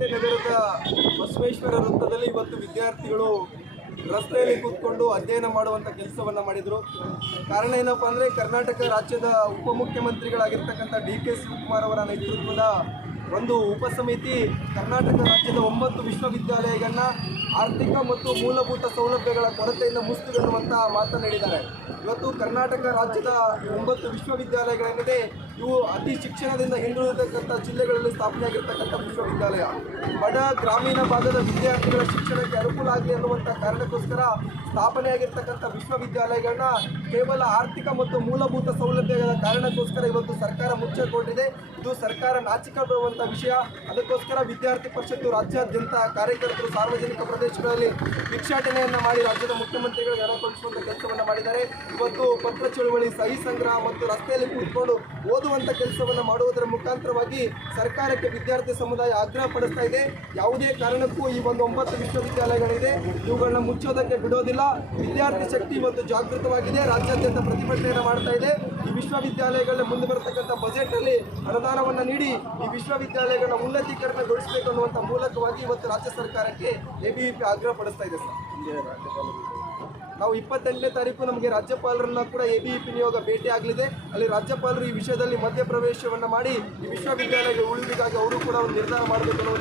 ಹೊಸಕೋಟೆ ನಗರದ ಬಸವೇಶ್ವರ ವೃತ್ತದಲ್ಲಿ ಇವತ್ತು ವಿದ್ಯಾರ್ಥಿಗಳು ರಸ್ತೆಯಲ್ಲಿ ಕೂತ್ಕೊಂಡು ಅಧ್ಯಯನ ಮಾಡುವಂಥ ಕೆಲಸವನ್ನು ಮಾಡಿದರು. ಕಾರಣ ಏನಪ್ಪ ಅಂದರೆ, ಕರ್ನಾಟಕ ರಾಜ್ಯದ ಉಪಮುಖ್ಯಮಂತ್ರಿಗಳಾಗಿರ್ತಕ್ಕಂಥ DK ಶಿವಕುಮಾರ್ ಅವರ ನೇತೃತ್ವದ ಒಂದು ಉಪಸಮಿತಿ ಕರ್ನಾಟಕ ರಾಜ್ಯದ 9 ವಿಶ್ವವಿದ್ಯಾಲಯಗಳನ್ನ ಆರ್ಥಿಕ ಮತ್ತು ಮೂಲಭೂತ ಸೌಲಭ್ಯಗಳ ಕೊರತೆಯಿಂದ ಮುಕ್ತಗೊಳ್ಳುವಂಥ ಮಾತನ್ನು ಹೇಳಿದ್ದಾರೆ. ಇವತ್ತು ಕರ್ನಾಟಕ ರಾಜ್ಯದ 9 ವಿಶ್ವವಿದ್ಯಾಲಯಗಳೇನಿದೆ, ಇವು ಅತಿ ಶಿಕ್ಷಣದಿಂದ ಹಿಂದುಳಿದಿರ್ತಕ್ಕಂಥ ಜಿಲ್ಲೆಗಳಲ್ಲಿ ಸ್ಥಾಪನೆಯಾಗಿರ್ತಕ್ಕಂಥ ವಿಶ್ವವಿದ್ಯಾಲಯ. ಬಡ ಗ್ರಾಮೀಣ ಭಾಗದ ವಿದ್ಯಾರ್ಥಿಗಳ ಶಿಕ್ಷಣಕ್ಕೆ ಅನುಕೂಲ ಆಗಲಿ ಅನ್ನುವಂಥ ಕಾರಣಕ್ಕೋಸ್ಕರ ಸ್ಥಾಪನೆಯಾಗಿರ್ತಕ್ಕಂಥ ವಿಶ್ವವಿದ್ಯಾಲಯಗಳನ್ನ ಕೇವಲ ಆರ್ಥಿಕ ಮತ್ತು ಮೂಲಭೂತ ಸೌಲಭ್ಯಗಳ ಕಾರಣಕ್ಕೋಸ್ಕರ ಇವತ್ತು ಸರ್ಕಾರ ಮುಚ್ಚಿಕೊಂಡಿದೆ. ಇದು ಸರ್ಕಾರ ನಾಚಿಕೆ ಬರುವಂಥ ವಿಷಯ. ಅದಕ್ಕೋಸ್ಕರ ವಿದ್ಯಾರ್ಥಿ ಪರಿಷತ್ತು ರಾಜ್ಯಾದ್ಯಂತ ಕಾರ್ಯಕರ್ತರು ಸಾರ್ವಜನಿಕ ಪ್ರದೇಶಗಳಲ್ಲಿ ಭಿಕ್ಷಾಟನೆಯನ್ನು ಮಾಡಿ ರಾಜ್ಯದ ಮುಖ್ಯಮಂತ್ರಿಗಳಿಗೆ ಹಣಕೊಡಿಸುವಂಥ ಕೆಲಸವನ್ನು ಮಾಡಿದ್ದಾರೆ. ಇವತ್ತು ಪತ್ರ ಚಳುವಳಿ, ಸಹಿ ಸಂಗ್ರಹ ಮತ್ತು ರಸ್ತೆಯಲ್ಲಿ ಕೂತ್ಕೊಂಡು ಓದುವಂಥ ಕೆಲಸವನ್ನು ಮಾಡುವುದರ ಮುಖಾಂತರವಾಗಿ ಸರ್ಕಾರಕ್ಕೆ ವಿದ್ಯಾರ್ಥಿ ಸಮುದಾಯ ಆಗ್ರಹ ಪಡಿಸ್ತಾ ಇದೆ. ಯಾವುದೇ ಕಾರಣಕ್ಕೂ ಈ ಒಂದು 9 ವಿಶ್ವವಿದ್ಯಾಲಯಗಳಿದೆ, ಇವುಗಳನ್ನ ಮುಚ್ಚೋದಕ್ಕೆ ಬಿಡೋದಿಲ್ಲ. ವಿದ್ಯಾರ್ಥಿ ಶಕ್ತಿ ಇವತ್ತು ಜಾಗೃತವಾಗಿದೆ, ರಾಜ್ಯಾದ್ಯಂತ ಪ್ರತಿಭಟನೆಯನ್ನು ಮಾಡ್ತಾ ಇದೆ. ಈ ವಿಶ್ವವಿದ್ಯಾಲಯಗಳ ಮುಂದೆ ಬರತಕ್ಕಂಥ ಬಜೆಟ್ನಲ್ಲಿ ಅನುದಾನವನ್ನು ನೀಡಿ ಈ ವಿಶ್ವವಿದ್ಯಾಲಯಗಳ ಉನ್ನತೀಕರಣಗೊಳಿಸಬೇಕು ಅನ್ನುವಂಥ ಮೂಲಕವಾಗಿ ಇವತ್ತು ರಾಜ್ಯ ಸರ್ಕಾರಕ್ಕೆ ABVP ಆಗ್ರಹ ಪಡಿಸ್ತಾ ಇದೆ. ನಾವು 28ನೇ ತಾರೀಕು ನಮಗೆ ರಾಜ್ಯಪಾಲರನ್ನ ಕೂಡ ABVP ನಿಯೋಗ ಭೇಟಿ ಆಗಲಿದೆ. ಅಲ್ಲಿ ರಾಜ್ಯಪಾಲರು ಈ ವಿಷಯದಲ್ಲಿ ಮಧ್ಯಪ್ರವೇಶವನ್ನು ಮಾಡಿ ಈ ವಿಶ್ವವಿದ್ಯಾಲಯಗಳ ಉಳಿವಿಗಾಗಿ ಅವರು ಕೂಡ ಒಂದು ನಿರ್ಧಾರ ಮಾಡಬೇಕು ಅನ್ನೋ